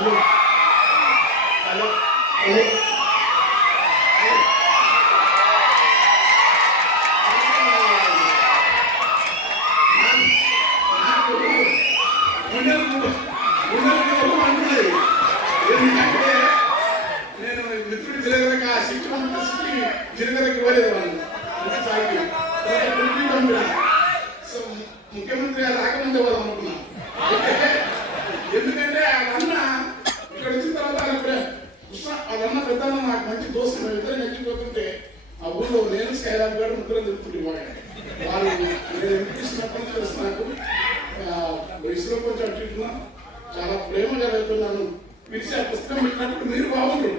Hello hello ఎందుకంటే నేను మిత్రుడు జిలగరకి ఆ శిక్షణ జిలగరకి ఇవ్వలేదు వాళ్ళు సో ముఖ్యమంత్రి రాకముందే వాళ్ళు అనుకున్నాను. ఎందుకంటే వాళ్ళన్న ఇక్కడ వచ్చిన తర్వాత వాళ్ళన్న పెద్ద నాకు మంచి దోస్తు మేము ఇద్దరు నచ్చిపోతుంటే ఆ ఊళ్ళో నేను స్కైలాబ్ గారు ముగ్గురు తిరుగుతుంటే వాళ్ళు నేను ఎంపిస్తున్నప్పటి నుంచి తెలుసు నాకు వయసులో కొంచెం అట్టిట్టున్నా చాలా ప్రేమగా వెళ్తున్నాను. పిలిచి ఆ పుస్తకం పెట్టినప్పుడు మీరు బాగుండ్రు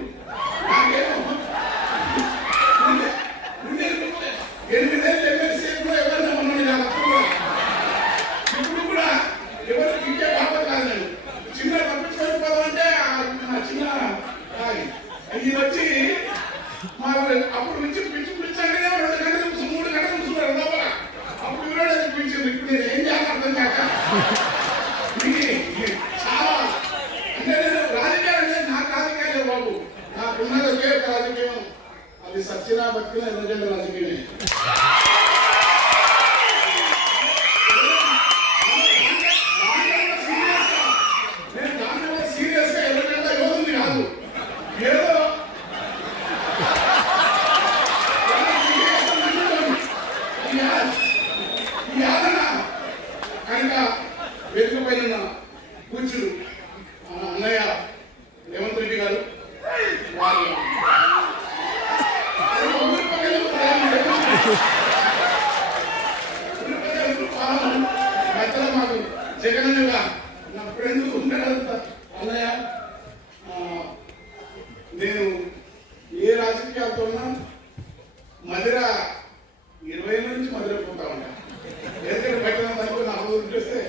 నాకేమో 8 ఏళ్ళు ఎమ్మెల్సీ ఎవరైనా ఉన్నాను కాదు ఇప్పుడు కూడా ఎవరు ఇంకే బాబు కాదు. నేను చిన్న పంపించుకోకపోదామంటే చిన్న ఇది వచ్చి మా అప్పుడు నుంచి పిలిచాక 2 గంటల నుంచి 3 గంటల నుంచి లోపల అప్పుడు కూడా పిలిచింది. ఇప్పుడు నేను ఏం చేయాలని అర్థం కాక చాలా అంటే నేను రాజకీయాలు అనేది నాకు రాజకీయాలే బాబు, నాకున్నది ఒకే రాజకీయం, అది సత్యనా భక్తిన ఎందుకంటే రాజకీయమే. నేను దాని సీరియస్ గా ఎవరికంటే యోగుంది కాదు, ఏదో ఈ ఆదరణ కనుక వెనుకపోయిన కూర్చుడు అన్నయ్య రేవంత్ రెడ్డి గారు వాళ్ళు మధ్యలో మాకు జగనన్నగా నా ఫ్రెండ్ ఉండడంతా అన్నయ్య నేను ఏ రాజకీయాలతో ఉన్నా మధుర 20 ఏళ్ళ నుంచి మధుర పోతా ఉంటా. ఎందుకంటే బయట అనుకో నా చూస్తే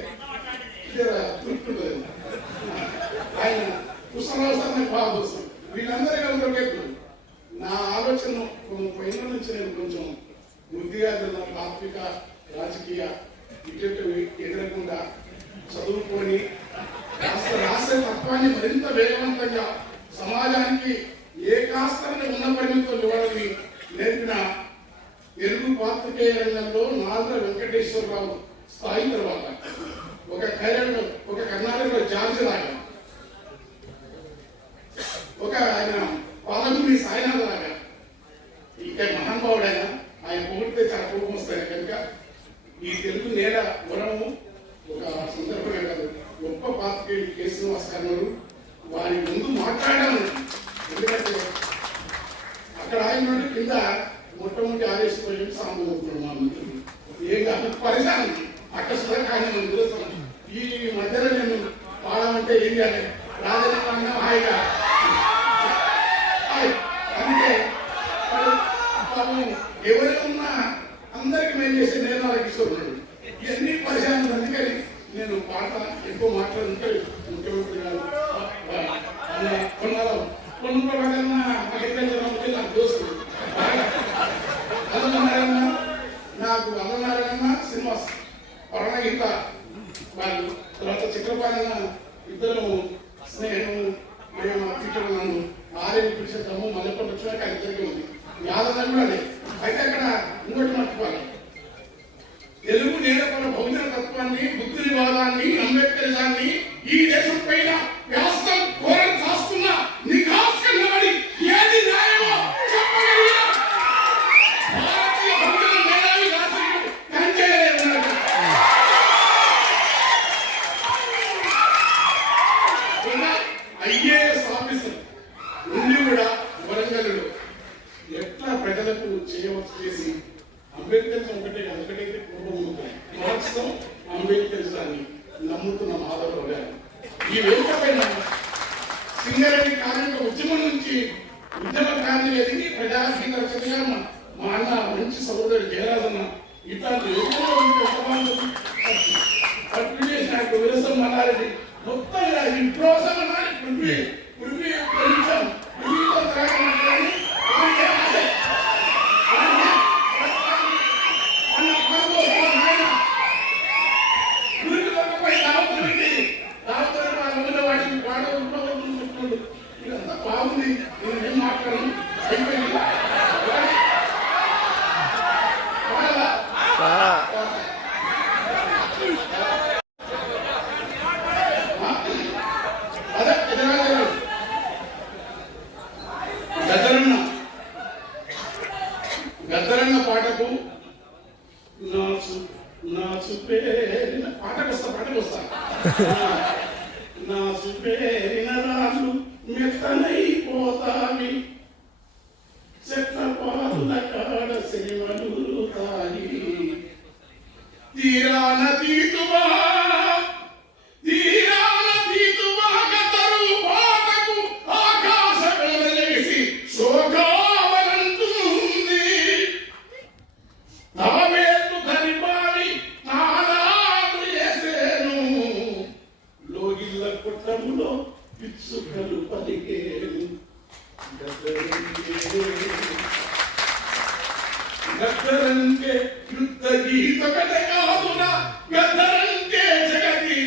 తృప్తి ఉంటుంది. ఆయన కృష్ణరావు సార్ నాకు బాగా చూస్తాను. వీళ్ళందరికీ అందరికీ నా ఆలోచన 30 ఏళ్ళ నుంచి నేను కొంచెం బుద్ధిగా ఆర్థిక రాజకీయ ఇటు ఎదురకుండా చదువుకొని రాష్ట్ర తత్వాన్ని మరింత వేగవంతంగా సమాజానికి ఏ కాస్తంగా ఉన్న పరిమితులు ఇవ్వాలని నేర్పిన తెలుగు పాత్రికేయ రంగంలో నాగర వెంకటేశ్వరరావు స్థాయి తర్వాత ఒక కర్ణాటకలో జార్జ్ లాగా, ఒక ఆయన పాలకుని సాయినాథ్ లాగా ఇక్కడ మహానుభావుడు ఆయన పొగిడితే చాలా కోపం వస్తాయి. కనుక ఈ తెలుగు నేల గుణము ఒక సందర్భమే కాదు, గొప్ప పాత్రికేయుడు కె. శ్రీనివాస్ గారు వారి ముందు మాట్లాడాను. ఎందుకంటే అక్కడ ఆయన కింద మొట్టమొదటి ఆదేశించి సాంబోతున్నాడు మా మిత్రులు ఏం కాదు పరిశానం అక్కడ సుధాకాన్ని ఈ మధ్యలో నేను పాడమంటే ఏం చేయాలి రాజధాని హాయిగా అంటే ఎవరు ఉన్నా అందరికి మేము చేసే నిర్ణయాలకు ఇస్తున్నాడు. ఇవన్నీ పరిశానం. అందుకని నేను పాట ఎక్కువ మాట్లాడుతుంటే ముఖ్యమంత్రి గారు కొనుక్కోవాలన్నా నాకు దోస్తులు అల్లనారాయణ నాకు అల్లనారాయణ శ్రీనివాస్ పరణగీత వాళ్ళు తర్వాత చక్రపాలన ఇద్దరు స్నేహం మేము పీఠం నన్ను ఆర్య పిలిచేద్దాము మల్లెపల్లి వచ్చినాక ఇద్దరికి ఉంది యాదవ్ కూడా అదే. అయితే అక్కడ ఇంకోటి మర్చిపోవాలి, తెలుగు నేలపల బహుజన తత్వాన్ని బుద్ధివాదాన్ని అంబేద్కరిజాన్ని ఈ దేశం పైన వ్యవస్థ ఘోరం కాస్తున్న నిఘాస్ నిలబడి ఏది న్యాయమో చెప్పగలిగిన భారతీయ బహుజన మేధావి రాష్ట్రుడు కంచెయ్యలేదు. ఐఏఎస్ ఆఫీసర్ ఉండి కూడా వరంగల్లో ఎట్లా ప్రజలకు చేయవచ్చు చేసి అంబేద్కర్ ఒకటైతే మార్క్స్తో అంబేద్కరిజాన్ని నమ్ముతున్న మాధవరావు గారు ఈ వేదిక పైన సింగరేణి కార్మిక ఉద్యమం నుంచి ఉద్యమకాన్ని ఎదిగి ప్రజాగీత రచనగా మా అన్న మంచి సహోదరుడు జయరాజన్న ఇట్లాంటి నాకు విరసం అన్నారెడ్డి మొత్తం ఇంట్రోసం అన్నారు పృథ్వీ కొంచెం అదే గద్దరన్న గద్దరన్న పాటకు నా సుపేరిన పాటకు వస్తా నా సుపేరిన రాళ్ళు మెత్తనైపోతావి చెట్ల పాదుల కాడ సేవలు తాగి తీరాన తీతువా గద్దరు పాటకు ఆకాశమేసి శోకావనంటుంది తావేళ్ళు ధరిపాలి నానాలు వేసేను లోగిళ్ళ కుట్టములో పిచ్చుకలు పలికేను గద్దరంకే యుద్ధ గీత కథ కాదునా గద్దరంకే జగతి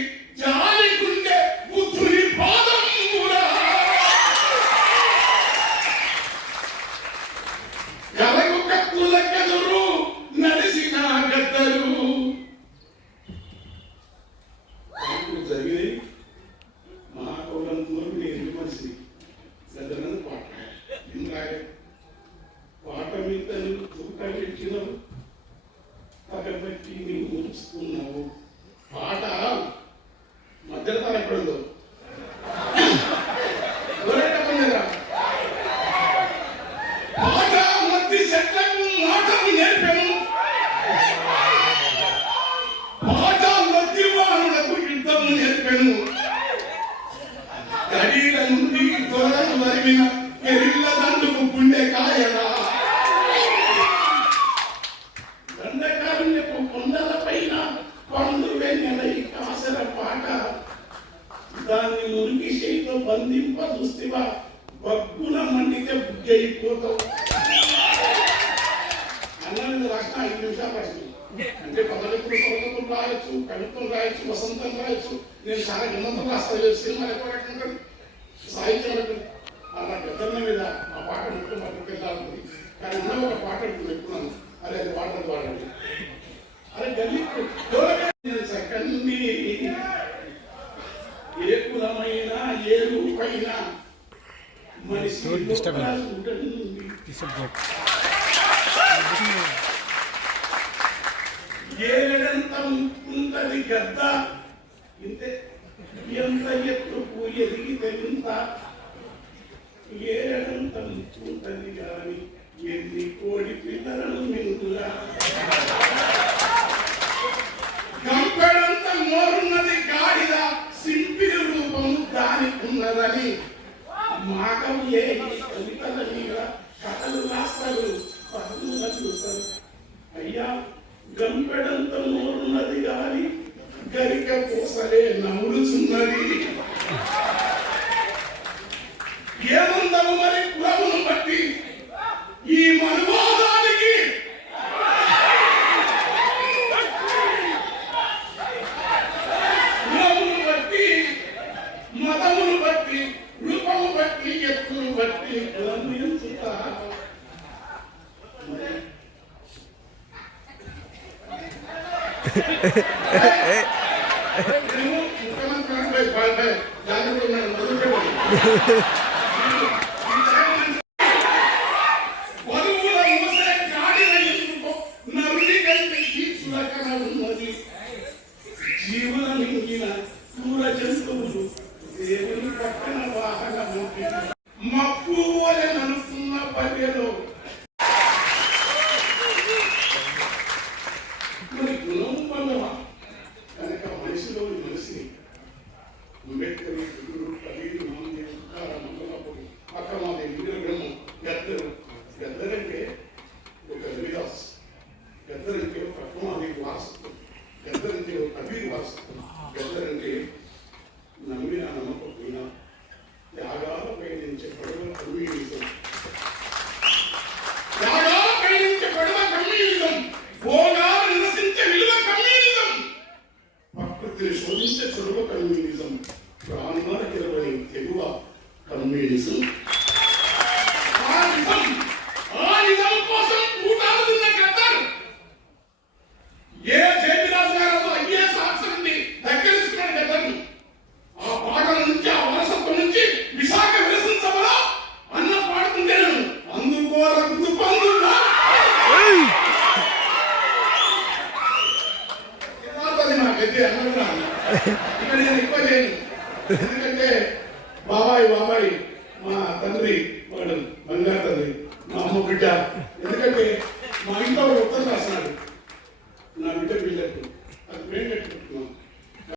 జాలి గుండె బుద్ధుని పాదమురా ఎలగు కత్తుల కెదురు నడిసిన గద్దరు జరిగినాయి మహాకవులందరూ నేను విమర్శి గద్దరని పాట ఇంద్రాయ పాట మీద నువ్వు తూట పెట్టినవు పక్కబట్టి నువ్వు ఉంచుకున్నావు పాట మధ్యలో తన ఎప్పుడుందో పాట మధ్య చెట్లకు మాటలు నేర్పాను పాట మధ్య వాహనులకు యుద్ధము నేర్పాను గడీల నుండి త్వరను వరిమిన ఎరిళ్ళ దండుకు గుండె కాయరా దండకారుణ్యపు కొండల పైన పండు వెన్నెలై కాసర పాట దాన్ని మురికి చేయితో బంధింప చూస్తేవా బగ్గున మండితే బుగ్గైపోతావు అన్నది రాసిన 5 నిమిషాలు రాసింది అంటే పదవికులు సొంతం రాయొచ్చు కవిత్వం రాయొచ్చు వసంతం రాయొచ్చు నేను చాలా విన్నతం రాస్తాను సినిమా ఎక్కువ రకంగా సాహిత్యం అలా గద్దన్న మీద ఆ పాట మొత్తం పక్కకి వెళ్ళాలి కానీ అన్న ఒక పాట పెట్టుకున్నాను అరే అది వాడదు వాడండి అరే గల్లీ సకన్ని ఏ కులమైన ఏ రూపైన మనిషి ఏడంత ఉంటది గద్ద ఇంతే ఎంత ఎత్తుకు ఎదిగితే ఇంత ఏడంత ఉంటది గాని ఎన్ని కోడి పిల్లలను మింగులా గంపెడంత మోరున్నది గాడిద సింపిరి రూపం దానికున్నదని మాకం ఏ కవితల మీద కథలు రాస్తారు పదవులు చూస్తారు అయ్యా గంపెడంత మోరున్నది గాని గరిక పూసలే నములుచున్నది ఏముందము మరి కులమును బట్టి ఈ మనువాదానికి కులమును బట్టి మతమును బట్టి రూపము బట్టి ఎత్తును బట్టి కులము ఎంచుతా ముఖ్యమంత్రి జాగ్రత్త మొదలు జీవుల మింగిన క్రూర జంతువులు దేవుని పక్కన వాహనము మప్పు వలె నడుస్తున్న పల్లెలో మరి గుణం వల్ల కనుక మనిషిలోని మనిషిని అంబేద్కర్ కబీర్ నామదేవ్ మంగళపూడి అక్కమాదేవి విగ్రహము గద్దరంటే ఒక రవిదాస్ గద్దరంటే ఒక అక్కమాదేవి వారసత్వం గద్దరంటే ఒక కబీర్ వారసత్వం గద్దరంటే నమ్మిన నమ్మకపోయినా త్యాగాల పయనించే పడవ కమ్యూనిజం త్యాగాల పయనించే పడవ కమ్యూనిజం భోగాలు నిరసించే విలువ కమ్యూనిజం ప్రకృతిని శోధించే చొరవ కమ్యూనిజం ప్రాణాల కిరవని తెగువ కమ్యూనిజం ఆ నిజం కోసం కూటాలు తిన్న గద్దర్ ఏ బాబాయ్ బాబాయ్ మా తండ్రి వాడు బంగారు తండ్రి, మా అమ్మ బిడ్డ. ఎందుకంటే మా ఇంట్లో వాడు ఉత్తరం రాసినాడు, నా బిడ్డ బిడ్డకు అది